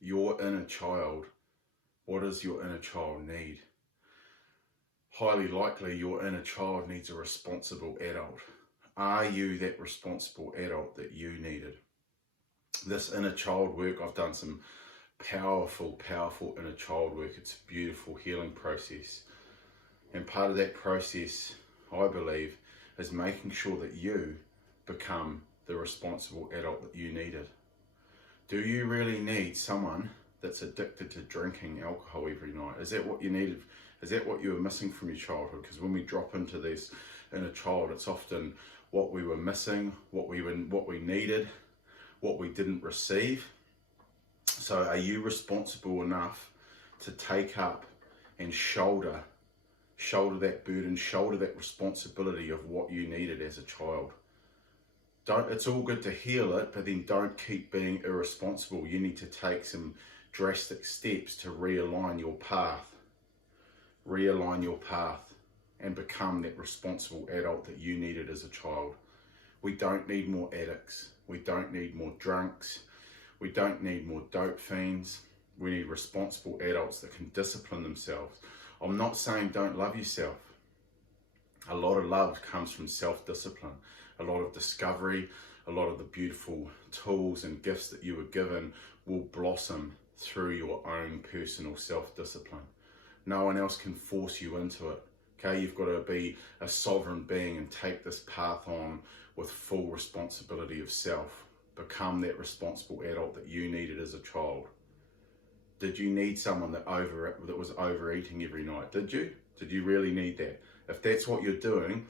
Your inner child, what does your inner child need? Highly likely your inner child needs a responsible adult. Are you that responsible adult that you needed? This inner child work, I've done some powerful inner child work. It's a beautiful healing process. And part of that process, I believe, is making sure that you become the responsible adult that you needed. Do you really need someone that's addicted to drinking alcohol every night? Is that what you needed? Is that what you were missing from your childhood? Because when we drop into this inner child, it's often what we were missing, what we needed, what we didn't receive. So are you responsible enough to take up and shoulder that burden, shoulder that responsibility of what you needed as a child? It's all good to heal it, but then don't keep being irresponsible. You need to take some drastic steps to realign your path and become that responsible adult that you needed as a child. We don't need more addicts. We don't need more drunks. We don't need more dope fiends. We need responsible adults that can discipline themselves. I'm not saying don't love yourself. A lot of love comes from self-discipline. A lot of discovery, a lot of the beautiful tools and gifts that you were given will blossom through your own personal self-discipline. No one else can force you into it. Okay, you've got to be a sovereign being and take this path on with full responsibility of self. Become that responsible adult that you needed as a child. Did you need someone that was overeating every night? Did you? Did you really need that? If that's what you're doing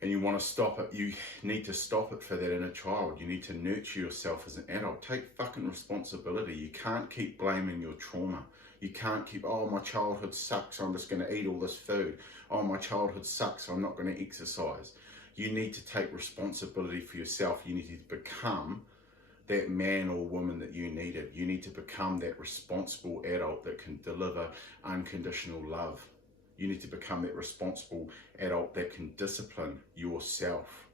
and you want to stop it, you need to stop it for that inner child. You need to nurture yourself as an adult. Take fucking responsibility. You can't keep blaming your trauma. You can't keep, oh, my childhood sucks, I'm just going to eat all this food. Oh, my childhood sucks, I'm not going to exercise. You need to take responsibility for yourself. You need to become that man or woman that you needed. You need to become that responsible adult that can deliver unconditional love. You need to become that responsible adult that can discipline yourself.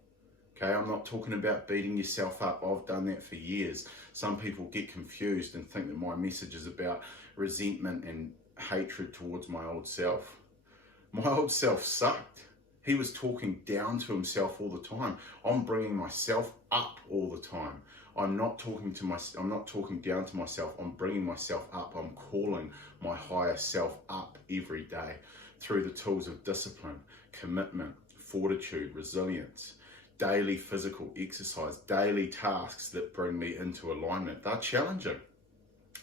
Okay, I'm not talking about beating yourself up. I've done that for years. Some people get confused and think that my message is about resentment and hatred towards my old self. My old self sucked. He was talking down to himself all the time. I'm bringing myself up all the time. I'm not talking down to myself. I'm bringing myself up. I'm calling my higher self up every day through the tools of discipline, commitment, fortitude, resilience, daily physical exercise, daily tasks that bring me into alignment. They're challenging.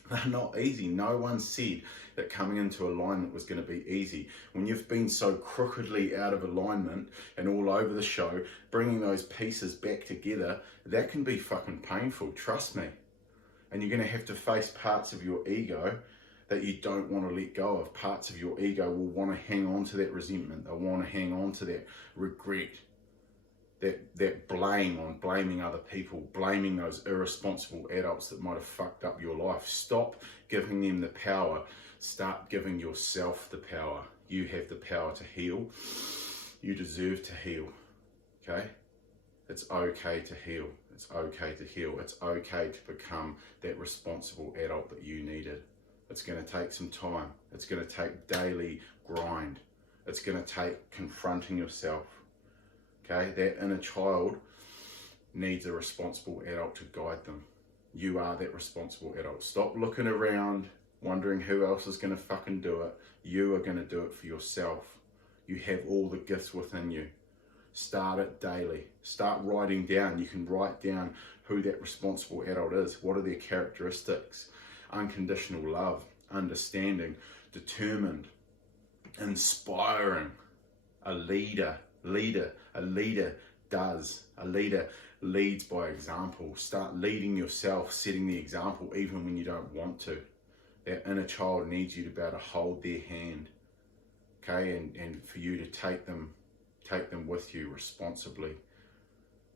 They're not easy. No one said that coming into alignment was going to be easy. When you've been so crookedly out of alignment and all over the show, bringing those pieces back together, that can be fucking painful, trust me. And you're going to have to face parts of your ego that you don't want to let go of. Parts of your ego will want to hang on to that resentment. They'll want to hang on to that regret, that blame on blaming other people, blaming those irresponsible adults that might have fucked up your life. Stop giving them the power. Start giving yourself the power. You have the power to heal. You deserve to heal. Okay? It's okay to heal. It's okay to heal. It's okay to become that responsible adult that you needed. It's going to take some time. It's going to take daily grind. It's going to take confronting yourself. Okay, that inner child needs a responsible adult to guide them. You are that responsible adult. Stop looking around, wondering who else is going to fucking do it. You are going to do it for yourself. You have all the gifts within you. Start it daily. Start writing down. You can write down who that responsible adult is. What are their characteristics? Unconditional love, understanding, determined, inspiring, a leader. A leader leads by example. Start leading yourself, setting the example even when you don't want to. That inner child needs you to be able to hold their hand, okay, and for you to take them with you responsibly,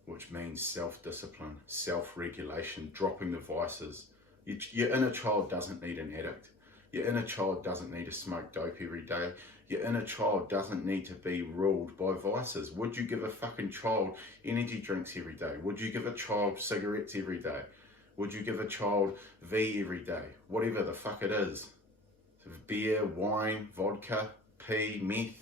which means self-discipline, self-regulation, dropping the vices. Your inner child doesn't need an addict. Your inner child doesn't need to smoke dope every day. Your inner child doesn't need to be ruled by vices. Would you give a fucking child energy drinks every day? Would you give a child cigarettes every day? Would you give a child V every day? Whatever the fuck it is. Beer, wine, vodka, pee, meth.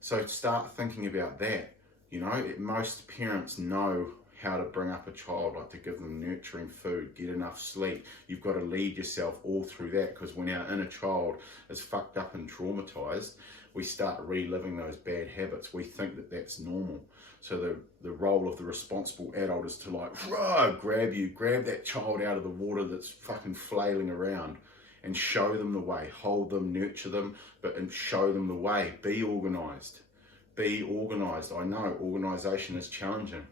So start thinking about that. You know, most parents know how to bring up a child, like to give them nurturing food, get enough sleep. You've got to lead yourself all through that, because when our inner child is fucked up and traumatized, we start reliving those bad habits. We think that that's normal. So the role of the responsible adult is to grab that child out of the water that's fucking flailing around and show them the way, hold them, nurture them, and show them the way. Be organized. Be organized. I know organisation is challenging.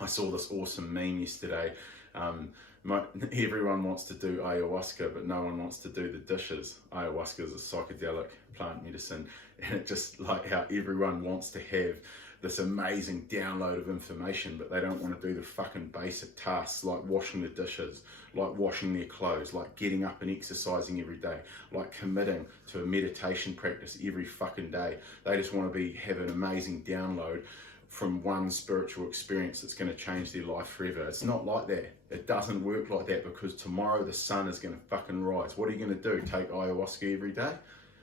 I saw this awesome meme yesterday. Everyone wants to do ayahuasca, but no one wants to do the dishes. Ayahuasca is a psychedelic plant medicine, and it's just like how everyone wants to have this amazing download of information, but they don't want to do the fucking basic tasks like washing the dishes, like washing their clothes, like getting up and exercising every day, like committing to a meditation practice every fucking day. They just want to have an amazing download from one spiritual experience that's going to change their life forever. It's not like that. It doesn't work like that, because tomorrow the sun is going to fucking rise. What are you going to do? Take ayahuasca every day?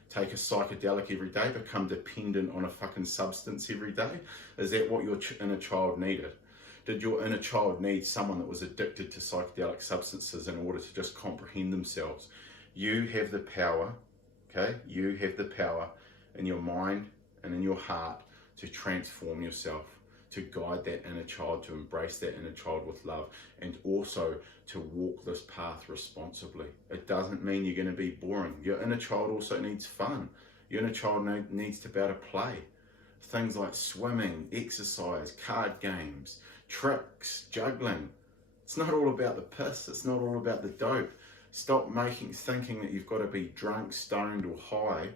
Take a psychedelic every day? Become dependent on a fucking substance every day? Is that what your inner child needed? Did your inner child need someone that was addicted to psychedelic substances in order to just comprehend themselves? You have the power, okay? You have the power in your mind and in your heart to transform yourself, to guide that inner child, to embrace that inner child with love, and also to walk this path responsibly. It doesn't mean you're going to be boring. Your inner child also needs fun. Your inner child needs to be able to play. Things like swimming, exercise, card games, tricks, juggling. It's not all about the piss. It's not all about the dope. Stop thinking that you've got to be drunk, stoned, or high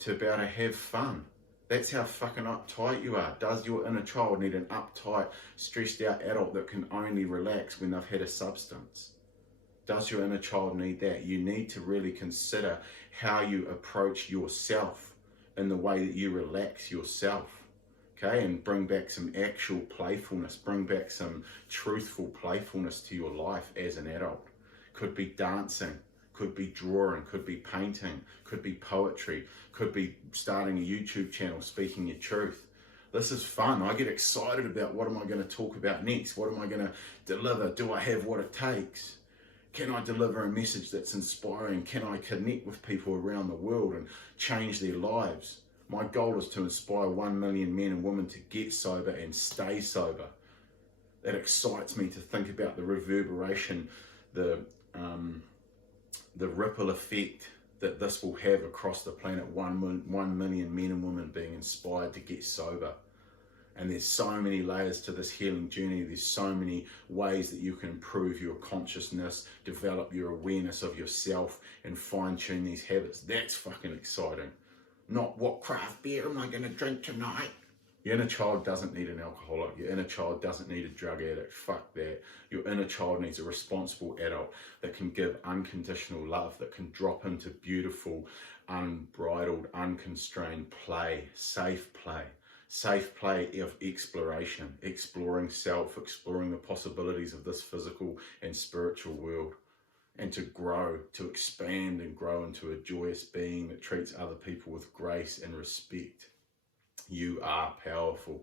to be able to have fun. That's how fucking uptight you are. Does your inner child need an uptight, stressed out adult that can only relax when they've had a substance? Does your inner child need that? You need to really consider how you approach yourself in the way that you relax yourself, okay? And bring back some actual playfulness, bring back some truthful playfulness to your life as an adult. Could be dancing, could be drawing, could be painting, could be poetry, could be starting a YouTube channel, speaking your truth. This is fun. I get excited about what am I going to talk about next? What am I going to deliver? Do I have what it takes? Can I deliver a message that's inspiring? Can I connect with people around the world and change their lives? My goal is to inspire 1 million men and women to get sober and stay sober. That excites me to think about the reverberation, the ripple effect that this will have across the planet. 1 million men and women being inspired to get sober. And there's so many layers to this healing journey. There's so many ways that you can improve your consciousness, develop your awareness of yourself, and fine-tune these habits. That's fucking exciting. Not what craft beer am I going to drink tonight? Your inner child doesn't need an alcoholic. Your inner child doesn't need a drug addict. Fuck that. Your inner child needs a responsible adult that can give unconditional love, that can drop into beautiful, unbridled, unconstrained play, safe play. Safe play of exploration, exploring self, exploring the possibilities of this physical and spiritual world, and to grow, to expand and grow into a joyous being that treats other people with grace and respect. You are powerful.